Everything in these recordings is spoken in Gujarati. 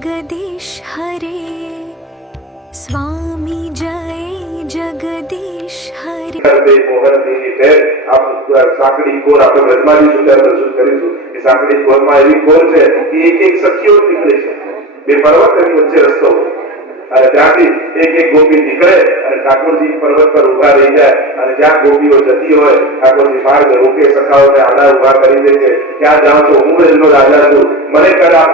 जगदीश हरे स्वामी जय जगदीश हरे સાંકડી કોર આપણે બ્રહ્માજી સુધી દર્શન કરીશું. એ સાંકડી કોરમાં એવી કોર છે કે એક એક સખીઓ નીકળે છે. બે પર્વત એની વચ્ચે રસ્તો હોય અને ત્યાંથી એક એક ગોપી નીકળે અને ઠાકોરજી પર્વત પર ઉભા રહી જાય અને જ્યાં ગોપીઓ જતી હોય ઠાકોરજી માર્ગ રોકે, સખાઓને આડા ઉભા કરી દે કે ક્યાં જાઓ છો, હું એમનો રાજા છું, મને કરા.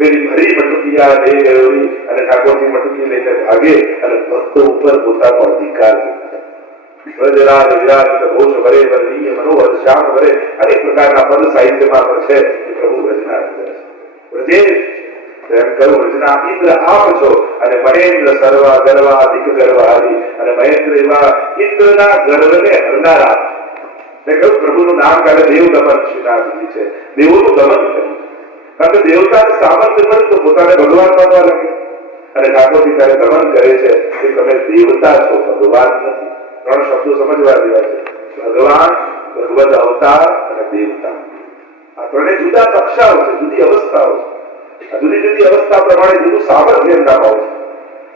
મેરી ભરી મટુકિયા લઈ ગયોરી અને ઠાકોરજી મટુકી લઈને ભાગે અને ભક્તો ઉપર પોતાનો અધિકાર વ્રજરાજ વિરાજ ઘોષ વરે વર્ણીય મનોહર શ્યામ વરે અનેક પ્રકારના પદ સાહિત્યમાં પણ છે કે પ્રભુ વ્રજના વ્રજેશ એમ કહ્યું, વ્રજના ઇન્દ્ર આપ છો અને મહેન્દ્ર સર્વા ગર્વા દિક ગર્વહારી અને મહેન્દ્ર એવા ઇન્દ્રના ગર્વને હરનારા. મેં કહ્યું પ્રભુનું નામ કાલે દેવ દમન શ્રીનાથજી છે. દેવોનું દમન કર્યું કારણ કે દેવતાને સામર્થ્ય મળે તો પોતાને ભગવાન માનવા લાગે અને ઠાકોરજી ત્યારે દમન કરે છે કે તમે દેવતા છો, ભગવાન નથી. ત્રણ શબ્દો સમજવા જેવા છે: ભગવાન, ભગવદ અવતાર અને દેવતા. આ ત્રણે જુદા કક્ષાઓ છે, જુદી અવસ્થાઓ છે. જુદી જુદી અવસ્થા પ્રમાણે જુદું સામર્થ્ય એમનામાં હોય છે.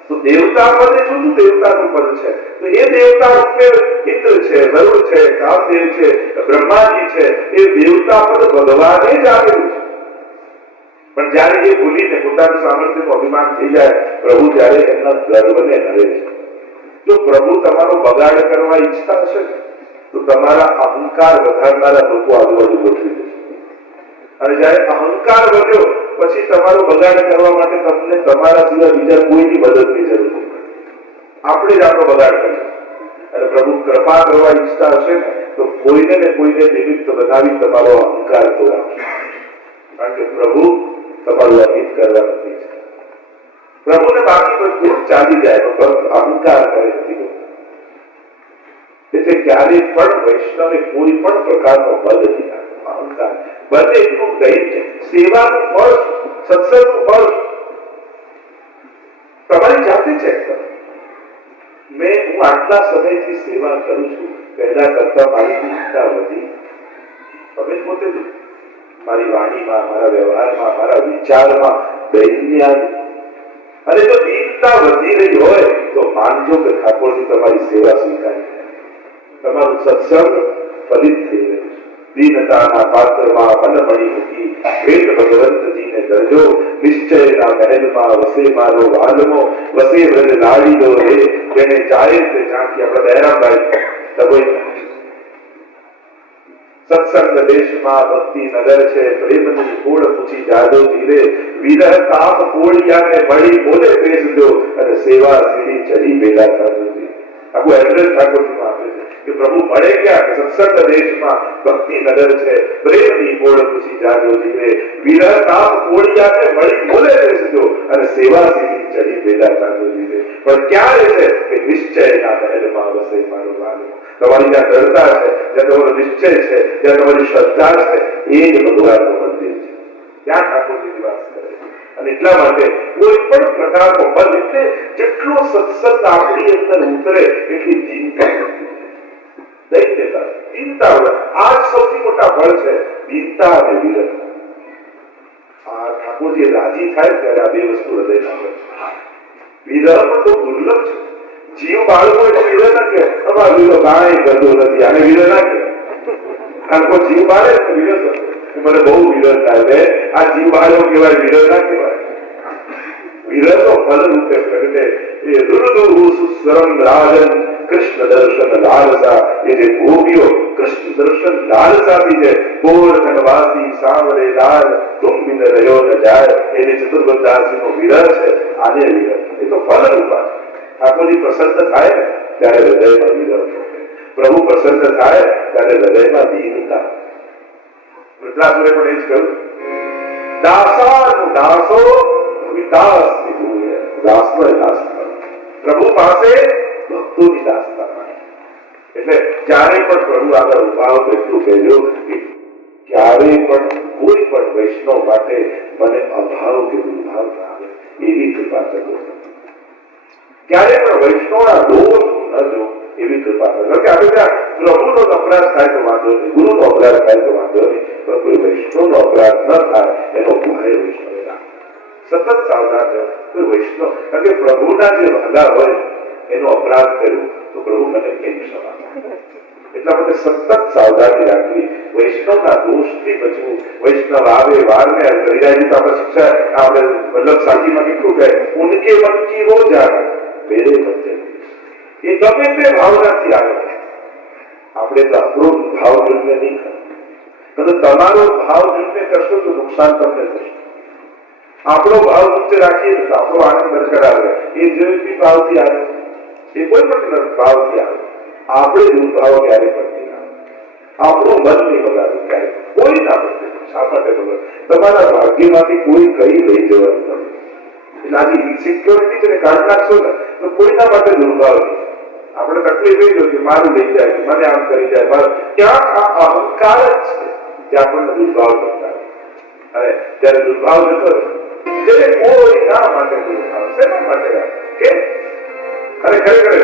તો દેવતા પદ એ જુદું દેવતાનું પદ છે. તો એ દેવતા રૂપે ઇન્દ્ર છે, વરુણ છે, કામદેવ છે, બ્રહ્માજી છે. એ દેવતા પદ ભગવાને જ આપેલું છે. પણ જયારે એ ભૂલીને પોતાનું સામર્થ્યનું અભિમાન થઈ જાય, પ્રભુ ત્યારે એમના ગર્વને હરે છે. જો પ્રભુ તમારો બગાડ કરવા ઈચ્છતા હશે તો તમારા અહંકાર વધારનારા લોકો આજુબાજુ ગોઠવી દેશે અને જયારે અહંકાર વધ્યો પછી તમારો બગાડ કરવા માટે તમને તમારા સિવાય બીજા કોઈની મદદની જરૂર નહીં. આપણે જ આપણો બગાડ કરીએ અને પ્રભુ કૃપા કરવા ઈચ્છતા હશે ને તો કોઈને ને કોઈને નિમિત્ત બનાવી તમારો અહંકાર તોડાવશે. કારણ કે પ્રભુ તમારું અહિત કરવા નથી. પ્રભુને બાકી બધું ચાલી જાય પણ અહંકાર કરે નથી. એટલે ક્યારે પણ વૈષ્ણવે કોઈ પણ પ્રકારનો બદ નહીં રાખવો. અહંકાર બને એટલું દૈન્ય. સેવાનું ફળ, સત્સંગનું ફળ તમારી જાતે ચેક કરો. હું આટલા સમયથી સેવા કરું છું, પહેલા કરતા મારી દીનતા વધી. તમે પોતે મારી વાણીમાં, મારા વ્યવહારમાં, મારા વિચારમાં દૈન્ય અને જો દીનતા વધી રહી હોય તો માનજો કે ઠાકોરજી તમારી સેવા સ્વીકારી, તમારું સત્સંગ ફલિત થઈ રહ્યું છે. દીનતાના પાત્રમાં મન મણી મૂકી વેદ ભગવંતજીને દરજો. નિશ્ચયના મહેલમાં વસે મારો વાલમો, વસે વ્રજ લાડીલો રે. જેને ચાહે તે ચાંકી. આપણા દયારામભાઈ ડભોઈ સત્સંગ દેશમાં ભક્તિ નગર છે, પ્રેમની ગોળ પૂછી જાદો ધીરે. વિરહ તાપ કોળિયાને મળી બોલે પેશ દો અને સેવા સીડી ચડી પેલા થજો. આખું એડ્રેસ ઠાકોરજીમાં આપે છે કે પ્રભુ મળે ક્યાં? સત્સંગ દેશમાં ભક્તિ નગર છે, પ્રેમની ગોળ પૂછી જાદો ધીરે. વિરહ તાપ કોળિયાને મળી બોલે પેશ દો અને સેવા સીડી ચડી પેલા થજો ધીરે. પણ ક્યાં રહે છે કે નિશ્ચયના મહેલમાં વસે મારો વાલો. તમારી જ્યાં દૃઢતા છે, જ્યાં તમારો નિશ્ચય છે, જ્યાં તમારી શ્રદ્ધા છે, એ જ ભગવાનનું મંદિર છે. ત્યાં ઠાકોરજી નિવાસ કરે છે. અને એટલા માટે કોઈ પણ પ્રકારનો બલ, એટલે જેટલો સત્સંગ આપણી અંદર ઉતરે એટલી દીનતા દૈન્યતા, દીનતા. આ જ સૌથી મોટા બળ છે, દીનતા અને વિરહ. આ ઠાકોરજી રાજી થાય ત્યારે આ બે વસ્તુ હૃદયમાં હોય. વિરહ પણ બહુ દુર્લભ છે. જીવ બાળકો એટલે વિરહ ના કે વિરહ કાંઈ કરતો નથી, આને વિરહ ના કે. કોઈ જીવ બાળે વિરહ મને બહુ વિરહ થાય. આ જીવ બાળકો કહેવાય, વિરહ ના કહેવાય. વિરહ તો ફલ રૂપે પ્રગટે. એ રુરુદુ સુસ્વરમ રાજન કૃષ્ણ દર્શન લાલસા. એ જે ગોપીઓ કૃષ્ણ દર્શન લાલસાથી છે, બોલ નગવાસી સાવરે લાલ તુમ બિન રહ્યો ન જાય. એ જે ચતુર્બદ્ધાસી નો વિરહ છે, આને વિરહ. એ તો ફલ રૂપા છે. ઠાકોરજી પ્રસન્ન થાય ને ત્યારે હૃદયમાં વિરહ. પ્રભુ પ્રસન્ન થાય ત્યારે હૃદયમાં દીનતા. વૃત્રાસુરે પણ એ જ કહ્યું, દાસાનું દાસો વિદાસ નિભૂય. દાસનો દાસ પ્રભુ પાસે ભક્તોની દાસતા. એટલે ક્યારે પણ પ્રભુ આગળ ઉભા હો એટલું કહેજો કે ક્યારે પણ કોઈ પણ વૈષ્ણવ માટે મને અભાવ કે દુર્ભાવ ના આવે એવી કૃપા કરજો. ક્યારે પણ વૈષ્ણવના દોષ ન જો એવી કૃપા કરો. કે આપણે ત્યાં પ્રભુનો અપરાધ થાય તો વાંધો નહીં, ગુરુનો અપરાધ થાય તો વાંધો નહીં, પણ કોઈ વૈષ્ણવનો અપરાધ ન થાય એનો ભય વૈષ્ણવે રાખે. સતત સાવધાન રહો. કોઈ વૈષ્ણવ, કારણ કે પ્રભુના જે વાલા હોય એનો અપરાધ કર્યું તો પ્રભુ મને કેમ ક્ષમા કરે? એટલા માટે સતત સાવધાની રાખવી, વૈષ્ણવના દોષથી બચવું. વૈષ્ણવ આવે વારને હરિરાયજી તો આપણે શિક્ષા આપણે વલ્લભ સાખીમાં કેટલું કહે, ઉનકે મન કી વો જાણે મેરે મન જગદીશ. એ ગમે તે ભાવનાથી આવે, આપણે તો આપણો ભાવ જોઈને નહીં કરે, તમારો ભાવ જોઈને કરશો તો નુકસાન તમને થશે. આપણો ભાવ ઉચ્ચ રાખીએ તો આપણો આનંદ બરકરાર રહે. એ જે ભાવથી આવે એ કોઈ પણ ભાવથી આવે, આપણે દુર્ભાવ ક્યારે પડતી ના, આપણું મન નહીં બગાડવું ક્યારે, કોઈ ના પડે. શા માટે બગડે? તમારા ભાગ્યમાંથી કોઈ કઈ લઈ જવાનું નથી. એટલે આજે ઇન્સિક્યોરિટી છે ને કાઢી નાખશો ને તો કોઈના માટે દુર્ભાવ નહીં. આપણે તકલીફ એ જોઈ મારું લઈ જાય, મને આમ કરી જાય, મારે ક્યાંક આ અહંકાર જ છે જે આપણને દુર્ભાવ કરતા. અને જયારે દુર્ભાવ જતો ત્યારે કોઈ ના માટે દુર્ભાવ, શેના માટે કે અને ખરેખર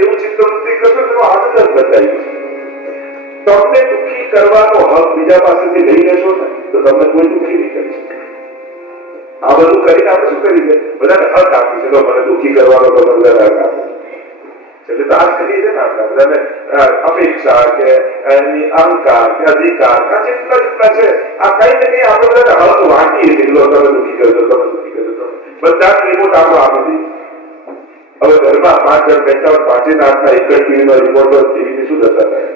એવું ચિત્તવૃત્તિ કરશો તો આનંદ જ બદલાઈ જશે. તમને દુઃખી કરવાનો હક બીજા પાસેથી લઈ લેશો ને તો તમને કોઈ દુઃખી નહીં કરી શકે. આ બધું કરીને આપણે શું કરી દે, બધાને હક આપી છે, મને દુઃખી કરવાનો તો બધા હક આપે. એટલે તો આ કરીએ છે ને આપણે બધાને અપેક્ષા કે અહંકાર કે અધિકાર આ જેટલા છે આ કઈ ને કઈ આપણે બધાને હક વાંચીએ છીએ. તમે દુઃખી કરજો, તમે દુઃખી કરજો, બધા રિપોર્ટ આપણો આપી દઈએ. હવે ઘરમાં 5 જણ બેઠા હોય, 5 નાખના એક જ ટીવીનો રિમોટ પર ટીવીની શું દશા થાય?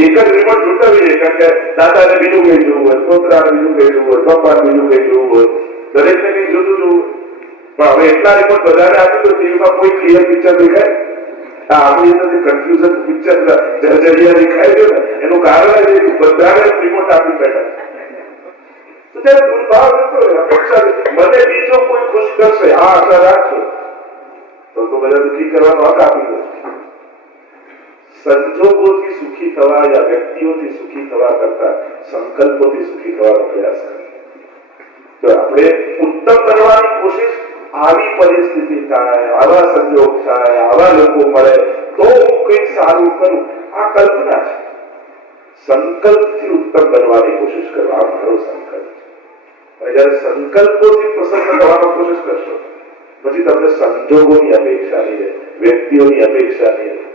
એક જ રિમોટ છૂટાવી દે, કારણ કે દાદાને બીજું કઈ જોવું હોય, છોકરાને બીજું કઈ જોવું હોય, પપ્પાને બીજું કઈ જોવું હોય, દરેકને કઈ જુદું જોવું. પણ હવે એટલા રિમોટ બધાને આપી તો ટીવીમાં કોઈ ક્લિયર પિક્ચર દેખાય? આપણી અંદર કન્ફ્યુઝન પિક્ચર જર્જરિયા દેખાય છે ને એનું કારણ એ બધાને રિમોટ આપી બેઠા. દુર્ભાવ અપેક્ષા મને બીજો કોઈ ખુશ કરશે આ આશા રાખશો તો બધા દુઃખી કરવાનો હક આપી દો. સંજોગોથી સુખી થવા યા વ્યક્તિઓથી સુખી થવા કરતા સંકલ્પોથી સુખી થવાનો પ્રયાસ કરે. તો આપણે ઉત્તમ કરવાની કોશિશ, આવી પરિસ્થિતિ થાય, આવા સંજોગ થાય, આવા લોકો મળે તો હું કંઈક સારું કરું, આ કલ્પના છે. સંકલ્પથી ઉત્તમ બનવાની કોશિશ કરવા આ મારો સંકલ્પ છે. જયારે સંકલ્પોથી પ્રસન્ન થવાનો કોશિશ કરશો પછી તમને સંજોગોની અપેક્ષા નહીં રહે, વ્યક્તિઓની અપેક્ષા નહીં રહે,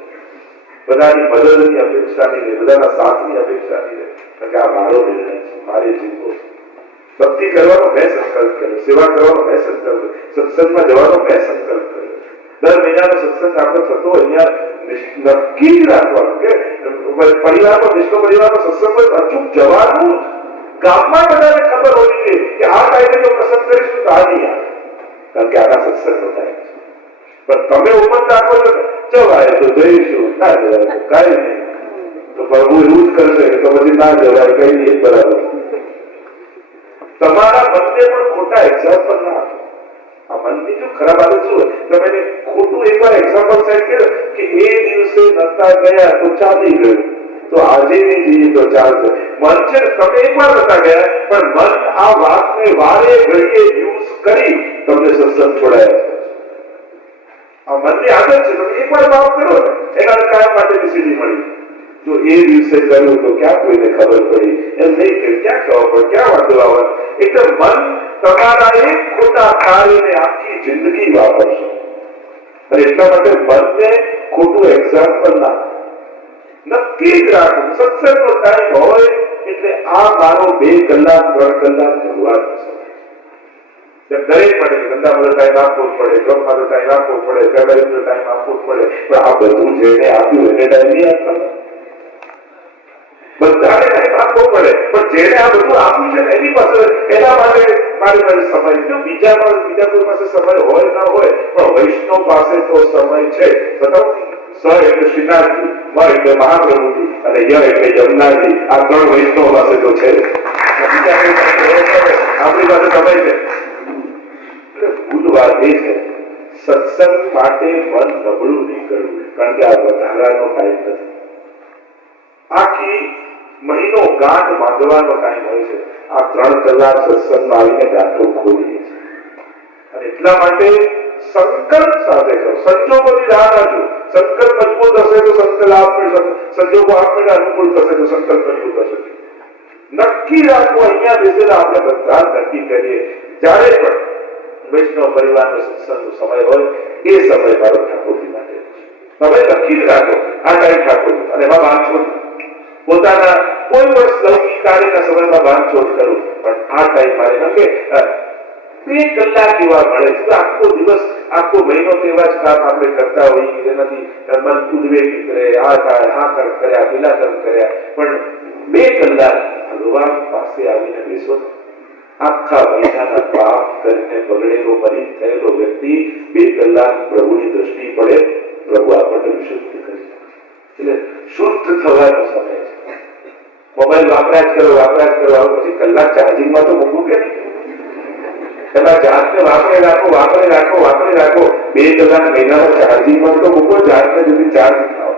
બધાની મદદની અપેક્ષા નહીં રહે, બધાના સાથની અપેક્ષા નહીં રહે. કારણ કે આ મારો નિર્ણય છે, મારી જીવો છે. ભક્તિ કરવાનો મેં સંકલ્પ કર્યો, સેવા કરવાનો મેં સંકલ્પ કર્યો, સત્સંગમાં જવાનો મેં સંકલ્પ કર્યો. દર મહિનાનો સત્સંગ આપણો થતો અહીંયા નક્કી જ રાખવાનું કે પરિવારમાં વિશ્વ પરિવારનો સત્સંગ હોય અચૂક જવાનું. ગામમાં બધાને ખબર હોવી જોઈએ કે આ ટાઈમે જો પ્રસંગ કરીશું તો આ નહીં આવે, કારણ કે આના સત્સંગનો ટાઈમ છે. પણ તમે ઉપન રાખો છો જવાય તો જઈશું, ના જવાય તો કઈ નહીં, તો પ્રભુ એવું જ કરશે તો પછી ના જવાય કઈ નહીં બરાબર. તમારા મનને પણ ખોટા એક્ઝામ્પલ ના આપો. આ મનની જો ખરાબ આદત શું હોય, તમે એને ખોટું એકવાર એક્ઝામ્પલ સેટ કર્યો કે એ દિવસે નતા ગયા તો ચાલી ગયું, તો આજે નહીં જઈએ તો ચાલશે. મન છે તમે એકવાર નતા ગયા પણ મન આ વાતને વારે ઘડીએ યુઝ કરી તમને સત્સંગ છોડાયા છે. આ મનની આદત છે. તમે એકવાર માફ કરો ને એના કાયમ માટેની સીડી મળી. જો એ દિવસે કર્યું તો ક્યાં કોઈને ખબર પડી, એમ નહીં કે ક્યાં ખબર પડે, ક્યાં વાંધો આવે. એટલે મન તમારા એક ખોટા કાર્યને આખી જિંદગી વાપરશો. અને એટલા માટે મનને ખોટું એક્ઝામ્પલ ના નક્કી જ રાખવું. સત્સંગનો ટાઈમ હોય એટલે આ મારો 2 કલાક 3 કલાક ભગવાનનો સમય. દરેક માટે ધંધામાં ટાઈમ આપવો જ પડે, જોબમાં ટાઈમ આપવો પડે, ફેમિલીનો ટાઈમ આપવો જ પડે, પણ આ બધું જેને આપ્યું એને ટાઈમ નહીં આપવાનો. બધાને ટાઈમ આપવો પડે પણ જેને આ બધું આપ્યું છે એની પાસે એના માટે મારી પાસે સમય છે. બીજા કોઈ પાસે સમય હોય ના હોય પણ વૈષ્ણવ પાસે તો સમય છે. બતાવો, સ એટલે શ્રીનાથજી, મ એટલે મહાપ્રભુજી અને ય એટલે યમુનાજી. આ 3 વૈષ્ણવ પાસે તો છે. આપણી પાસે સમય છે. ભૂલ વાત એ છે સત્સંગ માટે મન નબળું નહીં કરવું, કારણ કે આ વધારાનો ટાઈમ નથી. આખી મહિનો ગાંઠ બાંધવાનો ટાઈમ હોય છે. આ 3 કલાક સત્સંગમાં આવીને ગાંઠો ખોલીએ છે. અને એટલા માટે સંકલ્પ સાથે કરો. સંજોગોની રાહ ના જો. સંકલ્પ મજબૂત હશે તો સંકલ્પ આપને, સંજોગો આપને અનુકૂળ થશે તો સંકલ્પ મજબૂત હશે. નક્કી રાખો, અહીંયા બેસેલા આપણે બધા નક્કી કરીએ, જ્યારે પણ વૈષ્ણવ પરિવારનો સત્સંગનો સમય હોય એ સમય મારો ઠાકોરજી માટે તમે નક્કી જ રાખો આ ટાઈમ ઠાકોર, અને એમાં બાંધછોડ પોતાના કોઈ પણ લૌકિક કાર્યના સમયમાં બાંધછોડ કરું, પણ આ ટાઈમ મારે કે 2 કલાક એવા મળે છે. આખો દિવસ આખો મહિનો તો એવા જ કામ આપણે કરતા હોઈએ, જેનાથી મન ઉદ્વેગ નીકળે, આ થાય, આ કર્મ કર્યા, પેલા કર્મ કર્યા, પણ 2 કલાક ભગવાન પાસે આવીને બેસો. આખા મહિનાના પાપ કરીને બગડેલો મલિન થયેલો વ્યક્તિ 2 કલાક પ્રભુની દ્રષ્ટિ પડે, પ્રભુ આપણને વિશુદ્ધ કરી એટલે શુદ્ધ થવાનો સમય છે. મોબાઈલ વાપર્યા જ કરો, પછી કલાક ચાર્જિંગમાં તો મૂકવું કે નહીં? એમાં જાતને વાપરે રાખો 2 કલાક મહિનામાં ચાર્જિંગમાં તો મૂકો, જાતને જુદી ચાર્જ થાવ,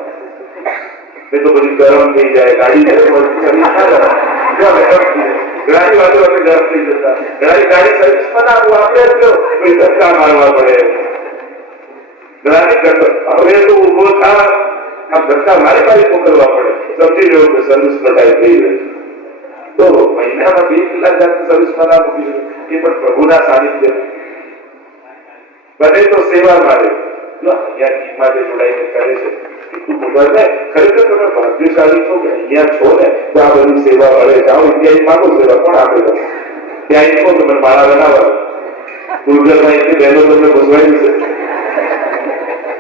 એ તો પછી ગરમ થઈ જાય, ગાડી ગાડી વાતો આપણે ગરમ થઈ જતા, ગાડી સર્વિસમાં ના વાપરે જ કરો, પછી ધક્કા મારવા પડે, હવે તો ઉભો થા, આ ધક્કા મારી મોકલવા પડે, સમજી લો કે સર્વિસ નો ટાઈમ થઈ રહ્યો છે. તો મહિનામાં 2 કલાક જાતની સર્વિસમાં ના મૂકી શકો, એ પણ પ્રભુના સાનિધ્ય બને તો સેવા મારે. જો અહીંયા ટીમમાં જે જોડાઈને કરે છે ખરેખર તમે ભાગ્યશાળી છો કે અહીંયા છો ને તો આ બધી સેવા મળે. જાઓ ઇન્ડિયા માંગો સેવા, કોણ આપે તમને? ત્યાં કહો તમે માળા બનાવવા, ગુરુગ્રામમાં એટલી બહેનો તમને ઘૂસવાઈ જશે.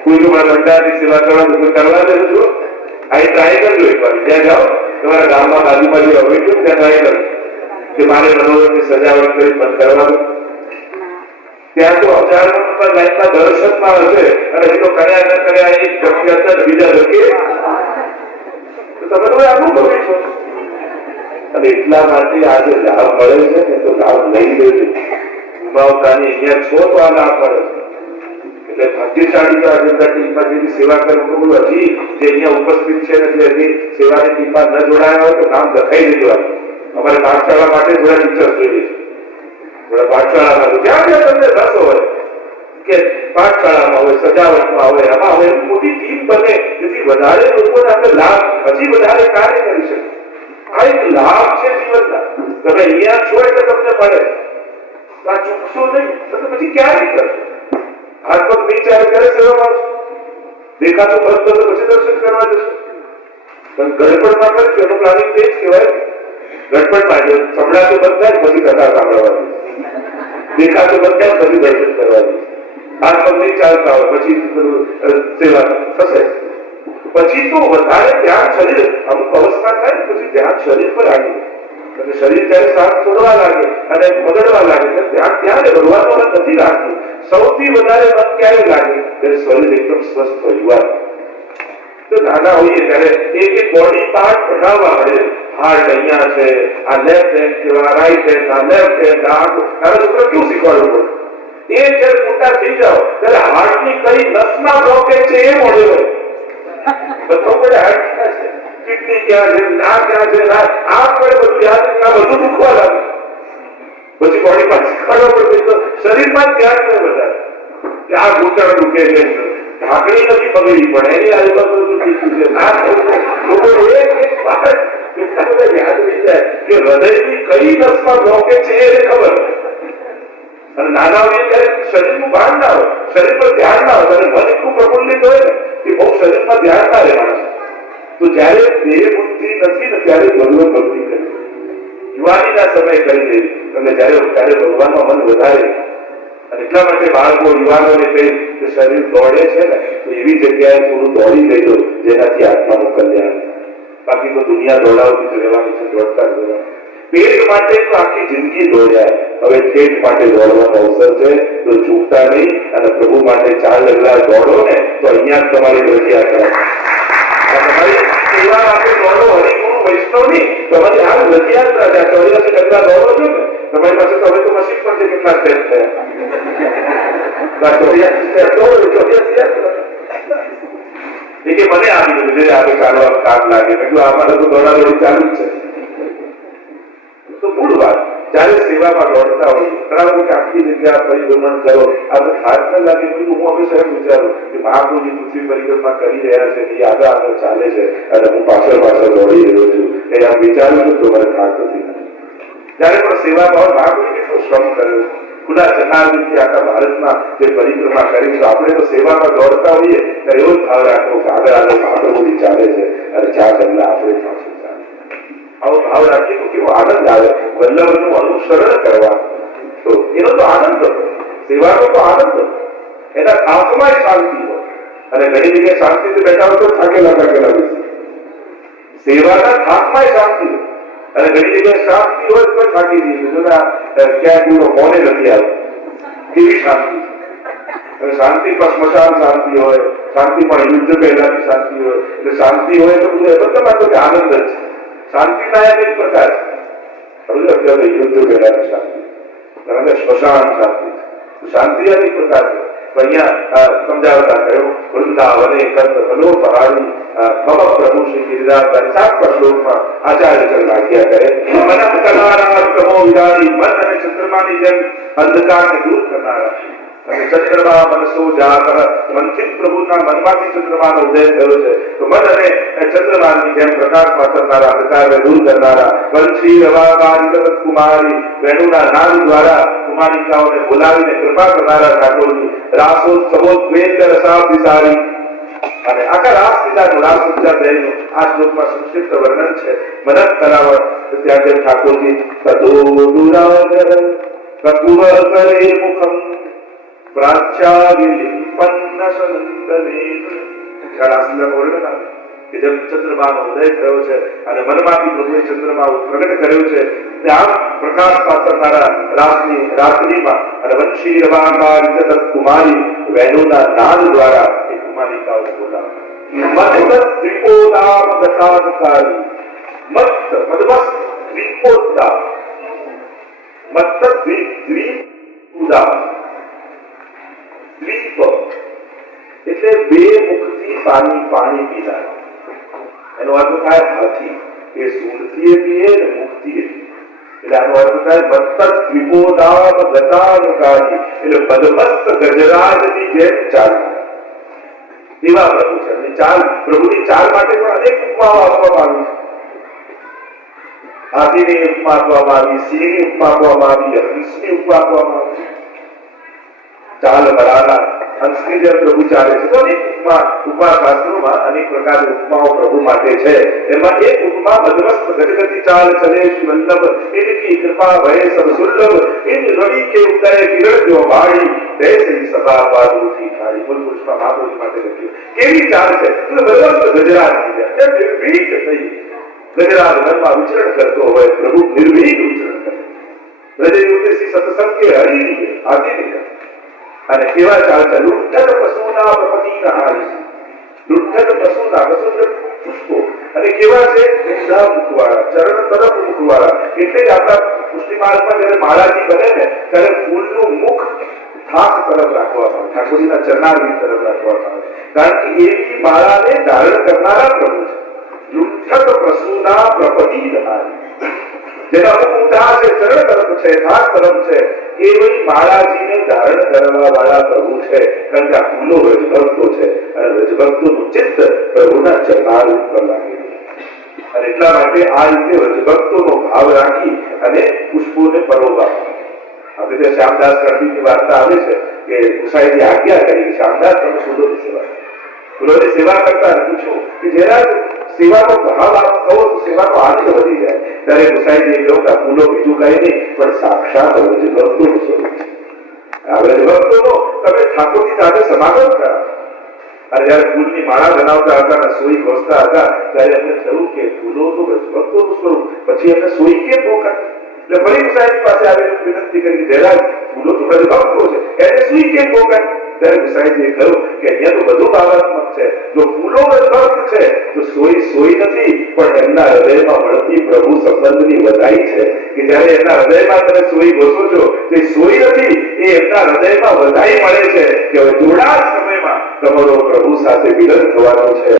કોઈ મારા ભંડારની સેવા કરવા તમે કરવા દેજો. આ ટ્રાય કરજો એકવાર, ત્યાં જાઓ તમારા ગામમાં બાજુમાં જે હવે ત્યાં ટ્રાય કરજો કે મારે મનોરંજનની સજાવટ કરી બંધ કરવાનું. ત્યાં તો હજારો નંબર લાઈનના દર્શનમાં હશે, અને એ તો કર્યા ન કર્યા એક ધક્કે હતા બીજા ધક્કે, તમે તો આટલું ભવી છો. અને એટલા માટે આ જે લાભ મળે છે ને તો લાભ લઈ લેજો. ગુમાવતાની અહીંયા છો તો આ લાભ મળે છે. એટલે ભાગ્યશાળી તો આજે ટીમમાં જેની સેવા કરવું, હજી જે અહીંયા ઉપસ્થિત છે ને જે હજી સેવાની ટીમમાં ન જોડાયા હોય તો નામ લખાઈ દેજો. અમારે પાઠશાળા માટે થોડા ટીચર્સ જોઈએ છે, પાઠશાળામાં જ્યાં જ્યાં તમને રસ હોય કે પાઠશાળામાં હોય, સજાવટમાં હોય, આમાં હોય, મોટી ટીમ બને જેથી વધારે લોકોને આપણે લાભ, હજી વધારે કાર્ય કરી શકે. આ એક લાભ છે જીવનના. તમે અહીંયા છો એટલે તમને મળે, આ ચૂકશો નહીં તો પછી ક્યારે કરશો? હાથ પગ નહીં ચાલે ત્યારે સેવામાં આવશો, દેખાતું બંધ તો પછી દર્શન કરવા જશો. પણ ગડપડમાં કરશો એનું પ્લાનિંગ તે જ કહેવાય. ગડપડમાં સંભળાતું બંધ થાય પછી કથા સાંભળવાની, દેખાતું બંધ થાય પછી દર્શન કરવાની, હાથ પગ નહીં ચાલતા હોય પછી સેવા થશે. પછી તો વધારે ધ્યાન શરીર, અમુક અવસ્થા થાય પછી ધ્યાન શરીર પર આવી, અને શરીર જયારે સાથ છોડવા લાગે અને બગડવા લાગે ધ્યાન ત્યારે ભગવાનનું મન નથી રાખતું. સૌથી વધારે મન ક્યારે લાગે? ત્યારે શરીર એકદમ સ્વસ્થ હોય, યુવાન. તો નાના હોઈએ ત્યારે એક બોડી પાર્ટ પઢાવવા મળે. હાર્ટ અહીંયા છે, આ લેફ્ટ હેન્ડ છે, આ રાઈટ હેન્ડ, આ લેફ્ટ હેન્ડ, આ છોકરા કેવું શીખવાડવું પડે? એ જયારે મોટા થઈ જાઓ ત્યારે હાર્ટની કઈ નસમાં બ્લોકેજ છે એ મળે હોય, બધો પડે હાર્ટ ક્યાં છે, કિડની ક્યાં છે, ના ક્યાં છે, આ પડે બધું યાદ, આ બધું દુખવા લાગે. પછી બોડી માં શીખવાડવો પડે તો શરીરમાં ધ્યાન ન વધારે કે આ ઘૂંટણ દુખે છે, ઢાંકણી નથી પગડી પણ એની આજુબાજુ દુખી છે, ના લોકો એક વાત એટલા બધા યાદ રહી જાય કે હૃદયની કઈ નસમાં બ્લોકેજ છે એ ખબર. અને નાના હોય ત્યારે શરીરનું ભાન ના હોય, શરીર પર ધ્યાન ના હોય, અને મન એટલું પ્રફુલ્લિત હોય ને કે બહુ શરીરમાં ધ્યાન ના રહે માણસ. તો જયારે દેહ બુદ્ધિ નથી ને ત્યારે ભગવાન ભક્તિ કરી, યુવાનીના સમય કરી દે, અને ત્યારે ભગવાનનું મન વધારે. અને એટલા માટે બાળકો યુવાનોને કહે કે શરીર દોડે છે ને તો એવી જગ્યાએ થોડું દોડી લેજો જેનાથી આત્માનું કલ્યાણ. બાકી તો દુનિયા દોડાવતી જ રહેવાની છે, દોડતા જ રહેવાનું. પેટ માટે તો આખી જિંદગી દોડ્યા, હવે પેટ માટે દોડવાનો અવસર છે તો ચૂકતા નહીં. અને પ્રભુ માટે 4 ડગલા દોડો ને તો અહીંયા જ તમારી રથયાત્રા, તમારી સેવા માટે દોડો, હરિગુરુ વૈષ્ણવની તમારી આ રથયાત્રા છે. 84 ડગલા દોડો છો ને તમારી પાસે તો હવે તો મશીન પર છે કેટલા સ્ટેપ થયા. મને આપી દીધું છે આગળ ચાલવા કામ લાગે, મેં કીધું અમારે તો દોડાદોડી ચાલુ જ છે. તો મૂળ વાત જયારે સેવામાં દોડતા હોય ઘણા લોકો આખી જગ્યા પરિભ્રમણ કરો, આપણે થાક ન લાગે. હું હંમેશા એમ વિચારું કે મહાપ્રભુજી પૃથ્વી પરિક્રમા કરી રહ્યા છે, એ આગળ ચાલે છે અને હું પાછળ દોડી રહ્યો છું. કે આમ વિચારું છું તો મને થાક નથી લાગતો. જ્યારે પણ સેવામાં હોય મહાપ્રભુએ કેટલો શ્રમ કર્યો, ખુલ્લા જનારથી આખા ભારતમાં જે પરિક્રમા કરી છે. આપણે તો સેવામાં દોડતા હોઈએ ત્યારે એવો જ ભાવ રાખવો કે આગળ આગળ મહાપ્રભુજી ચાલે છે અને ચાર ડગલા આપણે પાછું ચાલે. આવો ભાવ રાખીએ તો કેવો આનંદ આવે. વલ્લભનું અનુસરણ કરવા તો એનો તો આનંદ હતો, સેવાનો તો આનંદ હતો. એના થાકમાં શાંતિ હોય અને ઘણી જગ્યાએ શાંતિથી બેઠા હોય તો થાકેલા બેસી. સેવાના થાકમાં શાંતિ હોય અને ઘણી જગ્યાએ શાંતિ હોય તો થાકી જઈએ. ક્યાંય પૂરો મોને નથી આવ્યો કેવી શાંતિ. અને શાંતિ પણ સ્મશાન શાંતિ હોય, શાંતિ પણ યુદ્ધ પહેલાની શાંતિ હોય. એટલે શાંતિ હોય તો બધું એ બધા માટે આનંદ જ છે. શાંતિના એક પ્રકાર છે. અત્યારે યુદ્ધ પહેલાની શાંતિ, સ્મશાન શાંતિ છે. શાંતિ અનેક પ્રકાર છે. અહીંયા સમજાવતા કહ્યું વૃંદાવને કંદ કલો પહાડી મમ પ્રભુ શ્રી ગિરિરાજ 7મા શ્લોકમાં આચાર્ય આજ્ઞા કરે મન કરનારા પ્રમો વિરાડી, મન અને ચંદ્રમાની જેમ અંધકારને દૂર કરનારા અને ચંદ્રમા મનસો જાકર, મનથી પ્રભુના મનમાંથી ચંદ્રમાનો ઉદય થયો છે તો મન અને ચંદ્રમાની જેમ પ્રકાશ પાથરનારા, અંધકારને દૂર કરનારા, વંશી રવાકારી કુમારી, વેણુના નાદ દ્વારા કુમારિકાઓને બોલાવીને કૃપા કરનારા ઠાકોરજી, રાસોત્સવો દ્વૈત રસાભિસારી અને આખા રાસ લીલાનું રાસ ઉચ્ચાર દયનું આ શ્લોકમાં સંક્ષિપ્ત વર્ણન છે. મનક કરાવર ત્યાગે ઠાકોરજી તદો દુરાજર કતુવ કરે મુખમ પ્રાચ્યાવિલિપન્ન સંદલેન. રાસ લીલાનું વર્ણન આવે કે જેમ ચંદ્રમાનો ઉદય થયો છે અને મનમાંથી પ્રભુએ ચંદ્રમા પ્રગટ કર્યો છે ત્યાં પ્રકાશ પાથરનારા રાસની રાત્રિમાં અને વંશી રવાકાર કુમારી વેણુના નાદ દ્વારા એ કુમારિકાઓને બોલાવે. મત દ્વીપોદામ દશાકારી, મત મદમસ્ત દ્વીપોદામ, મત દ્વીપોદામ, દ્વીપ એટલે બે મુખથી પાણી પીનાર. એનો અર્થ થાય હાથી. એ સૂંઢથી પીએ ને મુખથી પીએ. એટલે આનો અર્થ થાય મત્ત દ્વીપોદામ દશાકારી એટલે મદમસ્ત ગજરાજની જેમ ચાલનાર. એવા પ્રભુ છે. અને ચાલ પ્રભુની ચાલ માટે પણ અનેક ઉપમાઓ આપવામાં આવી છે. હાથીની ઉપમા આપવામાં આવી, સિંહની ઉપમા આપવામાં આવી, હંસની ઉપમા આપવામાં આવી. ચાલ બરાલા હંસની જેમ પ્રભુ ચાલે છે. તો અનેક ઉપમા શાસ્ત્રોમાં અનેક પ્રકારની ઉપમાઓ પ્રભુ માટે છે. એમાં એક ઉપમા મધમસ્ત ગજગતિ ચાલ ચલે વલ્લભ, ઇનકી કૃપા ભય સબ સુલભ, ઇન રવિ કે ઉદય કિરણ જો વાળી, દેશ સભા બાદુથી ખાડી. મૂળ પુરુષમાં મહાપ્રભુ માટે લખ્યું કેવી ચાલ છે. મધમસ્ત ગજરાજ નિર્ભીક થઈ ગજરાજ વનમાં વિચરણ કરતો હોય, પ્રભુ નિર્ભીક વિચરણ કરે. બ્રજયુવતી સત્સંગ કે હરી આદિ નિકટ અને કેવા ચાલ છે. લુઠ્ઠન પશુના પ્રપતિના હારી, લુઠ્ઠન પશુના પુષ્પો અને કેવા છે ઊંધા મુખવાળા, ચરણ તરફ મુખવાળા. એટલે જ આપણા પુષ્ટિમાર્ગમાં જયારે માળાજી બને ને ત્યારે ફૂલનું મુખ થાક તરફ રાખવામાં આવે, ઠાકોરજીના ચરણારવિંદ તરફ રાખવામાં આવે. કારણ કે એવી માળાને ધારણ કરનારા પ્રભુ છે. લુઠ્ઠન પશુના પ્રપતિના હારી, જેના મુખ ઊંધા છે, ચરણ તરફ છે, થાક તરફ છે, એવી માળાજીને ધારણ કરવા વાળા પ્રભુ છે. કારણ કે આ ફૂલો રજભક્તો છે અને રજભક્તોનું ચિત્ત પ્રભુના ચરણારવિંદ પર લાગેલું. અને એટલા માટે આ રીતે રજભક્તોનો ભાવ રાખી અને પુષ્પોને પરોવા. આપણે ત્યાં શ્યામદાસ ગઢવીની વાર્તા આવે છે કે ગુસાઈની આજ્ઞા કરી કે શ્યામદાસ તમે ફૂલોની સેવા કરો. ફૂલોની સેવા કરતા પૂછ્યું કે જેના સેવાનો ભાવ આપ કહો તો સેવાનો આનંદ વધી જાય. ત્યારે ગુસાઈજીએ કહ્યું કે આ ફૂલો બીજું કઈ નહીં પણ સાક્ષાત રજભક્તોનું સ્વરૂપ છે. આ રજભક્તોનો તમે ઠાકોરજી સાથે સમાગમ કરાવો. અને જયારે ફૂલની માળા બનાવતા હતા અને સોઈ ઘોસતા હતા ત્યારે એમને થયું કે ફૂલો તો રજભક્તોનું સ્વરૂપ, પછી એમને સોઈ કેમ મોકલ. એટલે ફરી ગુસાઈજી પાસે આવીને વિનંતી કરી જયરાજ ફૂલો તો રજભક્તો છે એને સોઈ કેમ મોકલ. ત્યારે ગુસાઈજીએ કહ્યું કે અહીંયા તો બધું ભાવાત્મક છે. જો ફૂલો રજભક્ત છે તો સોઈ નથી પણ એમના હૃદયમાં મળતી પ્રભુ સંબંધની વધાઈ છે. કે જયારે એમના હૃદયમાં તમે સોઈ ઘોસો છો તે સોઈ નથી, એ એમના હૃદયમાં વધાઈ મળે છે કે હવે થોડા જ સમયમાં તમારો પ્રભુ સાથે મિલન થવાનો છે.